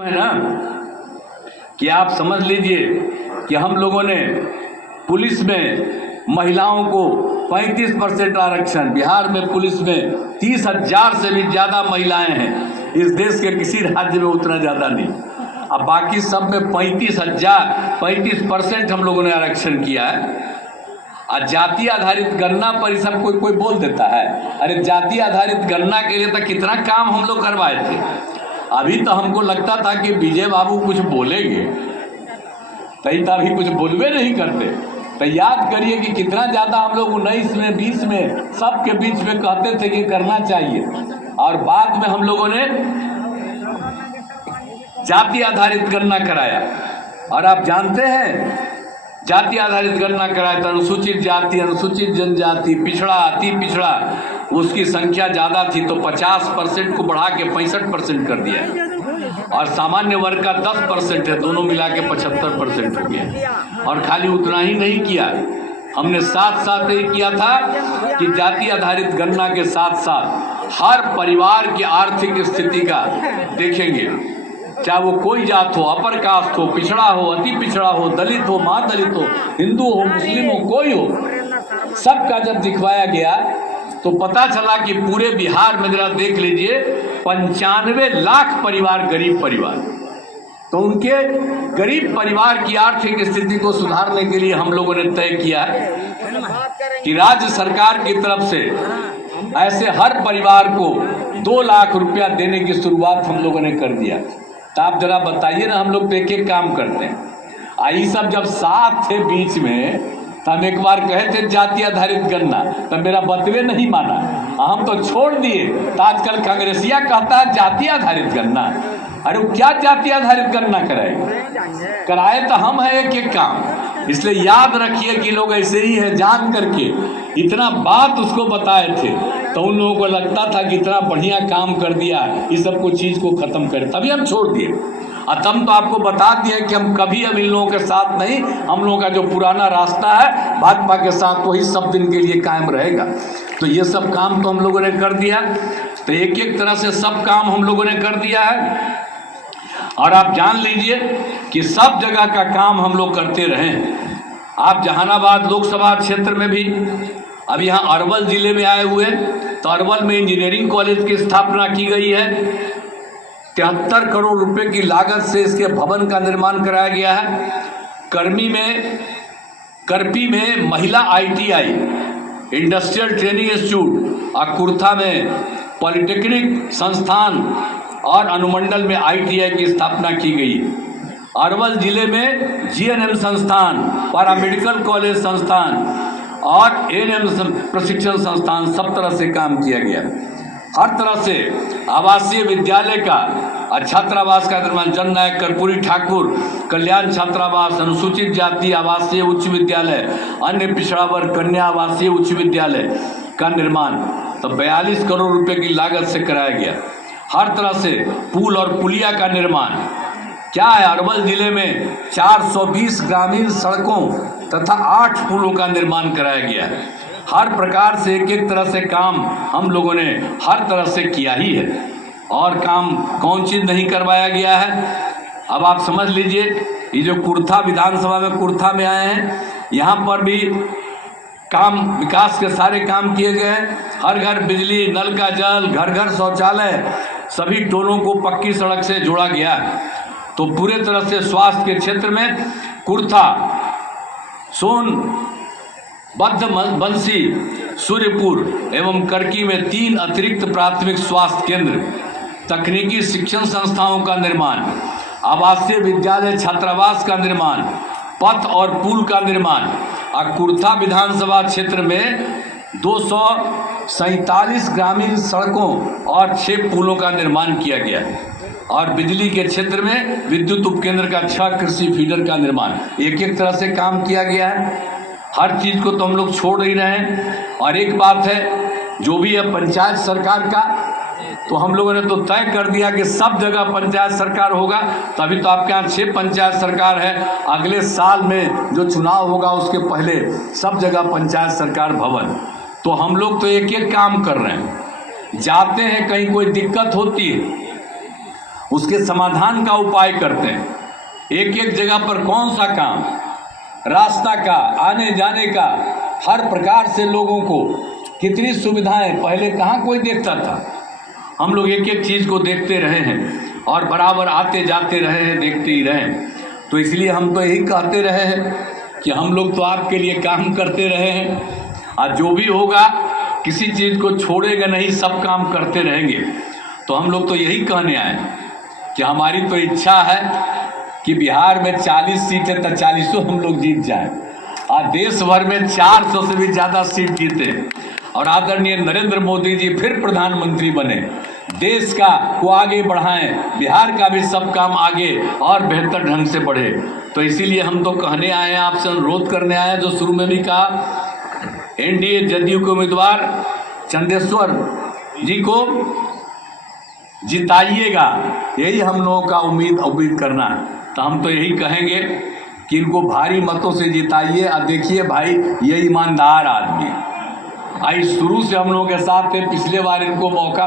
है ना कि आप समझ लीजिए कि हम लोगों ने पुलिस में महिलाओं को 35% आरक्षण, बिहार में पुलिस में 30,000 से भी ज़्यादा महिलाएं हैं। इस देश के किसी राज्य में उतना ज़्यादा नहीं। अब बाकी सब में 35% हम लोगों ने आरक्षण किया है। और जाति आधारित गणना पर सब कोई बोल देता है, अरे जाति आधारित गणना के लिए तो कितना काम हम लोग करवाए थे। अभी तो हमको लगता था कि विजय बाबू कुछ बोलेंगे, तो अभी कुछ बोलवे नहीं करते। तो याद करिए कि कितना ज़्यादा हम लोग 19 में 20 में सबके बीच में कहते थे कि करना चाहिए, और बाद में हम लोगों ने जाति आधारित गणना कराया। और आप जानते हैं जाति आधारित गणना कराया तो अनुसूचित जाति, अनुसूचित जनजाति, पिछड़ा, अति पिछड़ा, उसकी संख्या ज़्यादा थी तो 50% को बढ़ा के 65% कर दिया, और सामान्य वर्ग का 10% है, दोनों मिला के 75% हो गया। और खाली उतना ही नहीं किया, हमने साथ साथ ये किया था कि जाति आधारित गणना के साथ साथ हर परिवार की आर्थिक स्थिति का देखेंगे, चाहे वो कोई जात हो, अपर कास्ट हो, पिछड़ा हो, अति पिछड़ा हो, दलित हो, महादलित हो, हिंदू हो, मुस्लिम हो, कोई हो, सबका जब दिखवाया गया तो पता चला कि पूरे बिहार में जरा देख लीजिए 95 लाख परिवार गरीब परिवार। तो उनके गरीब परिवार की आर्थिक स्थिति को सुधारने के लिए हम लोगों ने तय किया कि राज्य सरकार की तरफ से ऐसे हर परिवार को 2 लाख रुपया देने की शुरुआत हम लोगों ने कर दिया। तो आप जरा बताइए ना, हम लोग एक एक काम करते हैं। आई सब जब साथ थे बीच में, तो हम एक बार कहे थे जाति आधारित गणना, तो मेरा बतवे नहीं माना, हम तो छोड़ दिए। तो आजकल कांग्रेसिया कहता है जाति आधारित गणना। अरे वो क्या जाति आधारित गणना कराएंगे? कराए तो हम है एक एक काम। इसलिए याद रखिए कि लोग ऐसे ही है, जान करके इतना बात उसको बताए थे तो उन लोगों को लगता था कि इतना बढ़िया काम कर दिया, इस सब को चीज को खत्म कर, तभी हम छोड़ दिए। और तब तो आपको बता दिया कि हम कभी अब इन लोगों के साथ नहीं, हम लोगों का जो पुराना रास्ता है भाजपा के साथ वही सब दिन के लिए कायम रहेगा। तो ये सब काम तो हम लोगों ने कर दिया। तो एक एक तरह से सब काम हम लोगों ने कर दिया है। और आप जान लीजिए कि सब जगह का काम हम लोग करते रहे हैं। आप जहानाबाद लोकसभा क्षेत्र में भी, अब यहाँ अरवल जिले में आए हुए, तो अरवल में इंजीनियरिंग कॉलेज की स्थापना की गई है। 73 करोड़ रुपए की लागत से इसके भवन का निर्माण कराया गया है। करपी में महिला ITI इंडस्ट्रियल ट्रेनिंग इंस्टीट्यूट, और कुर्था में पॉलिटेक्निक संस्थान और अनुमंडल में ITI की स्थापना की गई। अरवल जिले में GNM संस्थान, पैरामेडिकल कॉलेज संस्थान और ANM प्रशिक्षण संस्थान, सब तरह से काम किया गया। हर तरह से आवासीय विद्यालय का और छात्रावास का निर्माण, जननायक कर्पूरी ठाकुर कल्याण छात्रावास, अनुसूचित जाति आवासीय उच्च विद्यालय, अन्य पिछड़ा वर्ग कन्या आवासीय उच्च विद्यालय का निर्माण तो 42 करोड़ रुपए की लागत से कराया गया। हर तरह से पुल और पुलिया का निर्माण, क्या है, अरवल जिले में 420 ग्रामीण सड़कों तथा 8 पुलों का निर्माण कराया गया है। हर प्रकार से एक एक तरह से काम हम लोगों ने हर तरह से किया ही है। और काम कौन चीज़ नहीं करवाया गया है? अब आप समझ लीजिए, ये जो कुर्था विधानसभा में कुर्था में आए हैं, यहाँ पर भी काम, विकास के सारे काम किए गए हैं। हर घर बिजली, नल का जल, घर घर शौचालय, सभी टोलों को पक्की सड़क से जोड़ा गया है। तो पूरे तरह से स्वास्थ्य के क्षेत्र में कुर्था, बंसी, सूर्यपुर एवं करकी में 3 अतिरिक्त प्राथमिक स्वास्थ्य केंद्र, तकनीकी शिक्षण संस्थाओं का निर्माण, आवासीय विद्यालय छात्रावास का निर्माण, पथ और पुल का निर्माण, और कुर्था विधानसभा क्षेत्र में 247 ग्रामीण सड़कों और 6 पुलों का निर्माण किया गया। और बिजली के क्षेत्र में विद्युत उपकेंद्र का 6 कृषि फीडर का निर्माण, एक एक तरह से काम किया गया है। हर चीज़ को तो हम लोग छोड़ ही रहे हैं। और एक बात है, जो भी है पंचायत सरकार का, तो हम लोगों ने तो तय कर दिया कि सब जगह पंचायत सरकार होगा। तभी तो आपके यहाँ 6 पंचायत सरकार है। अगले साल में जो चुनाव होगा उसके पहले सब जगह पंचायत सरकार भवन। तो हम लोग तो एक एक काम कर रहे हैं। जाते हैं, कहीं कोई दिक्कत होती है, उसके समाधान का उपाय करते हैं। एक एक जगह पर कौन सा काम, रास्ता का, आने जाने का, हर प्रकार से लोगों को कितनी सुविधाएं, पहले कहाँ कोई देखता था। हम लोग एक एक चीज़ को देखते रहे हैं और बराबर आते जाते रहे हैं, देखते ही रहे। तो इसलिए हम तो यही कहते रहे हैं कि हम लोग तो आपके लिए काम करते रहे हैं और जो भी होगा किसी चीज़ को छोड़ेगा नहीं, सब काम करते रहेंगे। तो हम लोग तो यही कहने आए कि हमारी तो इच्छा है कि बिहार में 40 सीटें तो 40 हम लोग जीत जाएं और देश भर में 400 से भी ज़्यादा सीट जीते और आदरणीय नरेंद्र मोदी जी फिर प्रधानमंत्री बने, देश का को आगे बढ़ाएं, बिहार का भी सब काम आगे और बेहतर ढंग से बढ़े। तो इसीलिए हम तो कहने आए हैं, आपसे अनुरोध करने आए हैं, जो शुरू में भी कहा, एनडीए जदयू के उम्मीदवार चंदेश्वर जी को जिताइएगा, यही हम लोगों का उम्मीद करना है। तो हम तो यही कहेंगे कि इनको भारी मतों से जिताइए। और देखिए भाई, ये ईमानदार आदमी है, शुरू से हम लोगों के साथ थे, पिछले बार इनको मौका